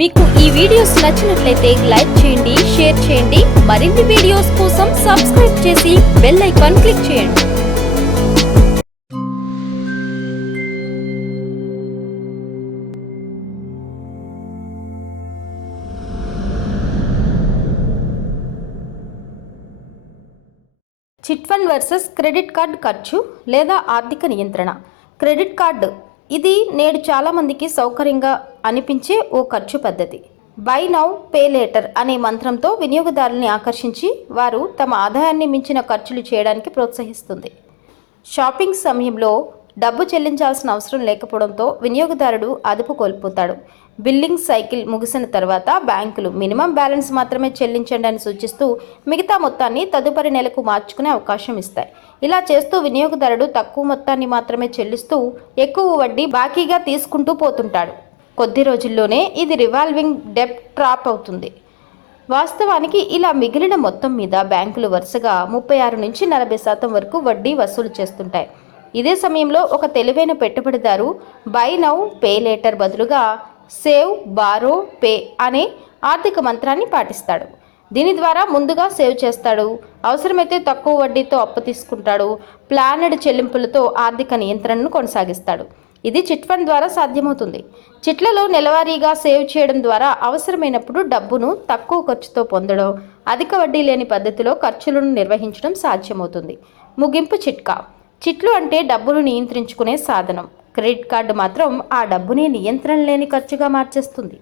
మీకు ఈ వీడియోస్ నచ్చినట్లయితే లైక్ చేయండి షేర్ చేయండి. మరిన్ని వీడియోస్ కోసం సబ్స్క్రైబ్ చేసి బెల్ ఐకాన్ క్లిక్ చేయండి. Chit fund versus credit card ఖర్చు లేదా ఆర్థిక నియంత్రణ. క్రెడిట్ కార్డు ఇది నేడు చాలామందికి సౌకర్యంగా అనిపించే ఓ ఖర్చు పద్ధతి. బై నౌ పే లేటర్ అనే మంత్రంతో వినియోగదారుల్ని ఆకర్షించి వారు తమ ఆదాయాన్ని మించిన ఖర్చులు చేయడానికి ప్రోత్సహిస్తుంది. షాపింగ్ సమయంలో డబ్బు చెల్లించాల్సిన అవసరం లేకపోవడంతో వినియోగదారుడు అదుపు కోల్పోతాడు. బిల్లింగ్ సైకిల్ ముగిసిన తర్వాత బ్యాంకులు మినిమం బ్యాలెన్స్ మాత్రమే చెల్లించండి అని సూచిస్తూ మిగతా మొత్తాన్ని తదుపరి నెలకు మార్చుకునే అవకాశం ఇస్తాయి. ఇలా చేస్తూ వినియోగదారుడు తక్కువ మొత్తాన్ని మాత్రమే చెల్లిస్తూ ఎక్కువ వడ్డీ బాకీగా తీసుకుంటూ పోతుంటాడు. కొద్ది రోజుల్లోనే ఇది రివాల్వింగ్ డెప్ ట్రాప్ అవుతుంది. వాస్తవానికి ఇలా మిగిలిన మొత్తం మీద బ్యాంకులు వరుసగా ముప్పై ఆరు నుంచి నలభై శాతం వరకు వడ్డీ వసూలు చేస్తుంటాయి. ఇదే సమయంలో ఒక తెలివైన పెట్టుబడిదారు బై నౌ పే లేటర్ బదులుగా సేవ్ బారో పే అనే ఆర్థిక మంత్రాన్ని పాటిస్తాడు. దీని ద్వారా ముందుగా సేవ్ చేస్తాడు. అవసరమైతే తక్కువ వడ్డీతో అప్పు తీసుకుంటాడు. ప్లానెడ్ చెల్లింపులతో ఆర్థిక నియంత్రణను కొనసాగిస్తాడు. ఇది చిట్ ఫండ్ ద్వారా సాధ్యమవుతుంది. చిట్లలో నెలవారీగా సేవ్ చేయడం ద్వారా అవసరమైనప్పుడు డబ్బును తక్కువ ఖర్చుతో పొందడం అధిక వడ్డీ లేని పద్ధతిలో ఖర్చులను నిర్వహించడం సాధ్యమవుతుంది. ముగింపు చిట్కా. చిట్లు అంటే డబ్బును నియంత్రించుకునే సాధనం. క్రెడిట్ కార్డు మాత్రం ఆ డబ్బుని నియంత్రణ లేని ఖర్చుగా మార్చేస్తుంది.